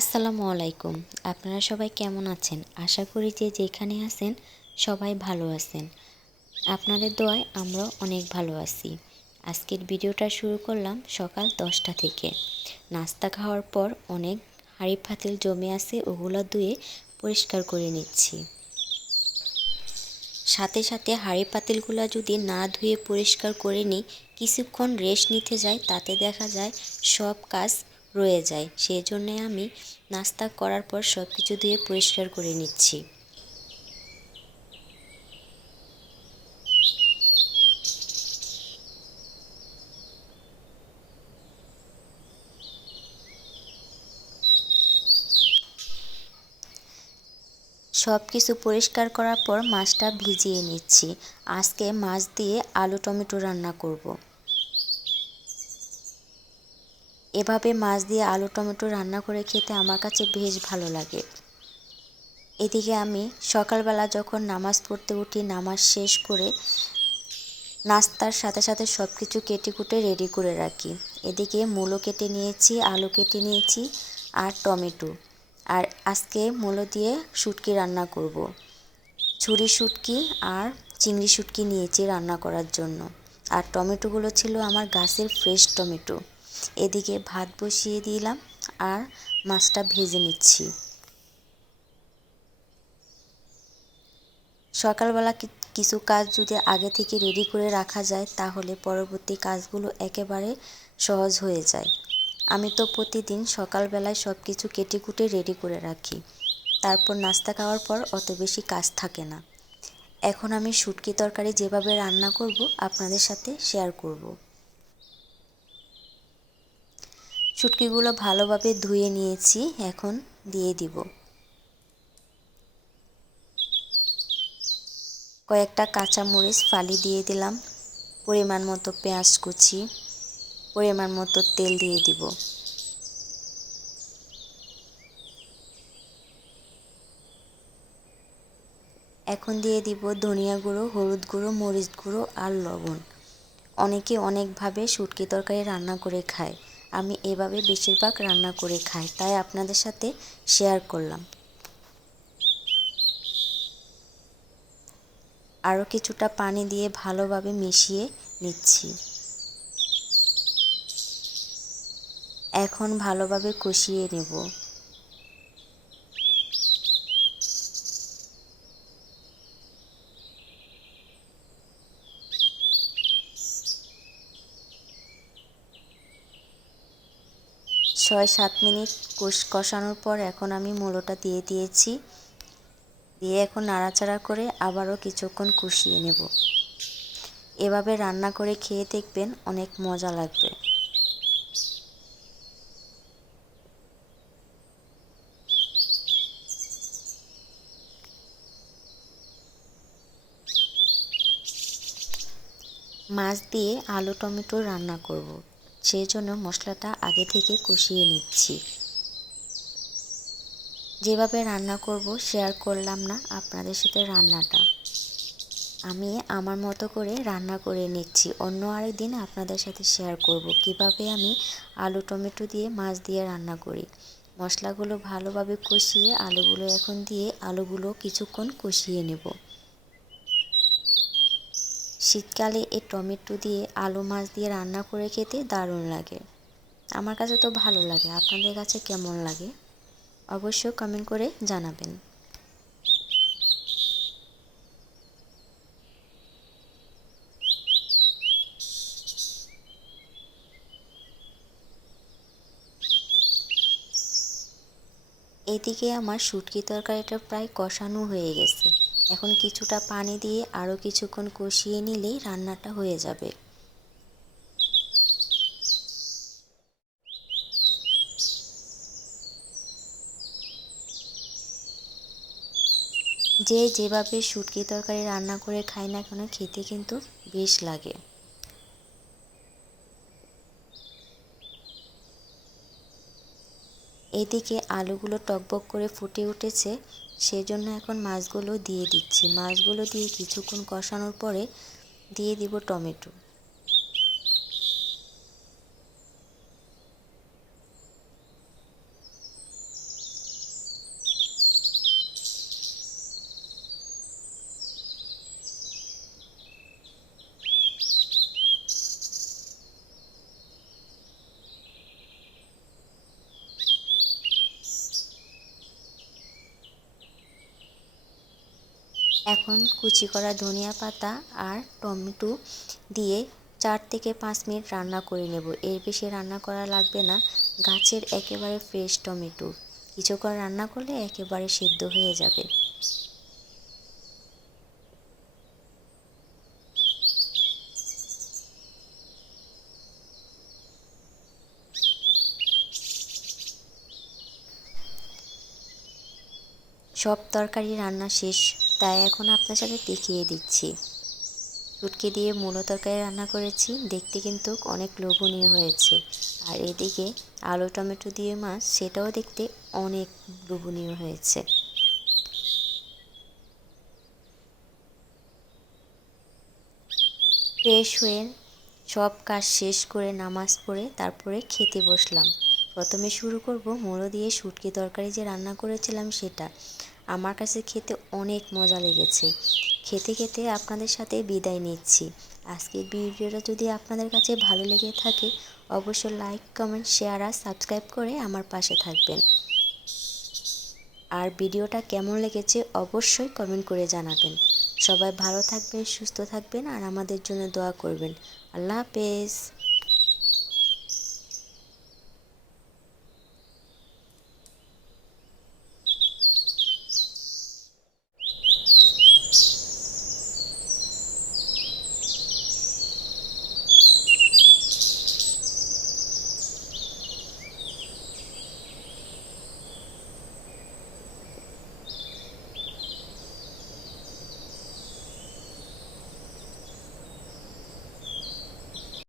আসসালামু আলাইকুম। আপনারা সবাই কেমন আছেন? আশা করি যে যেখানে আছেন সবাই ভালো আছেন। আপনাদের দোয়ায় আমরা অনেক ভালো আছি। আজকের ভিডিওটা শুরু করলাম সকাল দশটা থেকে। নাস্তা খাওয়ার পর অনেক হাঁড়ি ফাতিল জমে আছে ওগুলো ধুয়ে পরিষ্কার করে নিচ্ছি। সাথে সাথে হাঁড়ি পাতিলগুলো যদি না ধুয়ে পরিষ্কার করে নিই, কিছুক্ষণ রেস্ট নিতে যাই তাতে দেখা যায় সব কাজ রয়ে যায়। সেই জন্যে আমি নাস্তা করার পর সব কিছু ধুয়ে পরিষ্কার করে নিচ্ছি। সব কিছু পরিষ্কার করার পর মাছটা ভিজিয়ে নিচ্ছি। আজকে মাছ দিয়ে আলু টমেটো রান্না করব। এভাবে মাছ দিয়ে আলু টমেটো রান্না করে খেতে আমার কাছে বেশ ভালো লাগে। এদিকে আমি সকালবেলা যখন নামাজ পড়তে উঠি, নামাজ শেষ করে নাস্তার সাথে সাথে সব কিছু কেটে কুটে রেডি করে রাখি। এদিকে মূলো কেটে নিয়েছি, আলু কেটে নিয়েছি আর টমেটো। আর আজকে মূলো দিয়ে শুটকি রান্না করব। ছুরি শুটকি আর চিংড়ি শুটকি নিয়েছি রান্না করার জন্য। আর টমেটোগুলো ছিল আমার গাছের ফ্রেশ টমেটো। এদিকে ভাত বসিয়ে দিলাম আর মাছটা ভেজে নিচ্ছি। সকালবেলা কিছু কাজ যদি আগে থেকে রেডি করে রাখা যায়, তাহলে পরবর্তী কাজগুলো একেবারে সহজ হয়ে যায়। আমি তো প্রতিদিন সকালবেলায় সব কিছু কেটে কুটে রেডি করে রাখি। তারপর নাস্তা খাওয়ার পর অত বেশি কাজ থাকে না। এখন আমি শুটকি তরকারি যেভাবে রান্না করব, আপনাদের সাথে শেয়ার করব। শুটকিগুলো ভালোভাবে ধুয়ে নিয়েছি, এখন দিয়ে দিব। কয়েকটা কাঁচামরিচ ফালি দিয়ে দিলাম, পরিমাণ মতো পেঁয়াজ কুচি, পরিমাণ মতো তেল দিয়ে দিব। এখন দিয়ে দিব ধনিয়া গুঁড়ো, হলুদ গুঁড়ো, মরিচ গুঁড়ো আর লবণ। অনেকে অনেকভাবে শুটকি তরকারি রান্না করে খায়। আমি এভাবে বেশিরভাগ রান্না করে খাই, তাই আপনাদের সাথে শেয়ার করলাম। আরও কিছুটা পানি দিয়ে ভালোভাবে মিশিয়ে নিচ্ছি। এখন ভালোভাবে কষিয়ে নেব। ছয় সাত মিনিট কষানোর পর এখন আমি মূলোটা দিয়ে দিয়েছি। দিয়ে এখন নাড়াচাড়া করে আবারও কিছুক্ষণ কষিয়ে নেব। এভাবে রান্না করে খেয়ে দেখবেন অনেক মজা লাগবে। মাছ দিয়ে আলু টমেটো রান্না করব। সেই জন্য মশলাটা আগে থেকে কষিয়ে নিচ্ছি। যেভাবে রান্না করব শেয়ার করলাম না আপনাদের সাথে রান্নাটা। আমি আমার মতো করে রান্না করে নিচ্ছি। অন্য আরেক দিন আপনাদের সাথে শেয়ার করব কীভাবে আমি আলু, টমেটো দিয়ে মাছ দিয়ে রান্না করি। মশলাগুলো ভালোভাবে কষিয়ে আলুগুলো এখন দিয়ে আলুগুলো কিছুক্ষণ কষিয়ে নেব। শীতকালে এই টমেটো দিয়ে আলু মাছ দিয়ে রান্না করে খেতে দারুণ লাগে। আমার কাছে তো ভালো লাগে। আপনাদের কাছে কেমন লাগে? অবশ্যই কমেন্ট করে জানাবেন। এদিকে আমার শুটকি তরকারিটা প্রায় কষানো হয়ে গেছে। এখন কিছুটা পানি দিয়ে আরও কিছুক্ষণ কষিয়ে নিলেই রান্নাটা হয়ে যাবে। যে যেভাবে শুটকি তরকারি রান্না করে খায় না কেন, খেতে কিন্তু বেশ লাগে। এদিকে আলুগুলো টকবক করে ফুটে উঠেছে, সেজন্য এখন মাছগুলো দিয়ে দিচ্ছি। মাছগুলো দিয়ে কিছুক্ষণ কষানোর পরে দিয়ে দিব টমেটো। এখন কুচি করা ধনিয়া পাতা আর টমেটো দিয়ে চার থেকে পাঁচ মিনিট রান্না করে নেব। এর বেশি রান্না করা লাগবে না। গাছের একেবারে ফ্রেশ টমেটো। কিছুক্ষণ রান্না করলে একেবারে সিদ্ধ হয়ে যাবে। সব তরকারি রান্না শেষ। তাই এখন আপনার সাথে দেখিয়ে দিচ্ছি। শুটকি দিয়ে মূলো তরকারি রান্না করেছি, দেখতে কিন্তু অনেক লোভনীয় হয়েছে। আর এদিকে আলু টমেটো দিয়ে মাছ, সেটাও দেখতে অনেক লোভনীয় হয়েছে। ফ্রেশ হয়ে সব কাজ শেষ করে নামাজ পড়ে তারপরে খেতে বসলাম। প্রথমে শুরু করব মুলো দিয়ে শুটকি তরকারি যে রান্না করেছিলাম সেটা। আমার কাছে খেতে অনেক মজা লেগেছে। খেতে খেতে আপনাদের সাথে বিদায় নিচ্ছি। আজকের ভিডিওটা যদি আপনাদের কাছে ভালো লেগে থাকে, অবশ্যই লাইক কমেন্ট শেয়ার আর সাবস্ক্রাইব করে আমার পাশে থাকবেন। আর ভিডিওটা কেমন লেগেছে অবশ্যই কমেন্ট করে জানাবেন। সবাই ভালো থাকবেন, সুস্থ থাকবেন আর আমাদের জন্য দোয়া করবেন। আল্লাহ হাফেজ।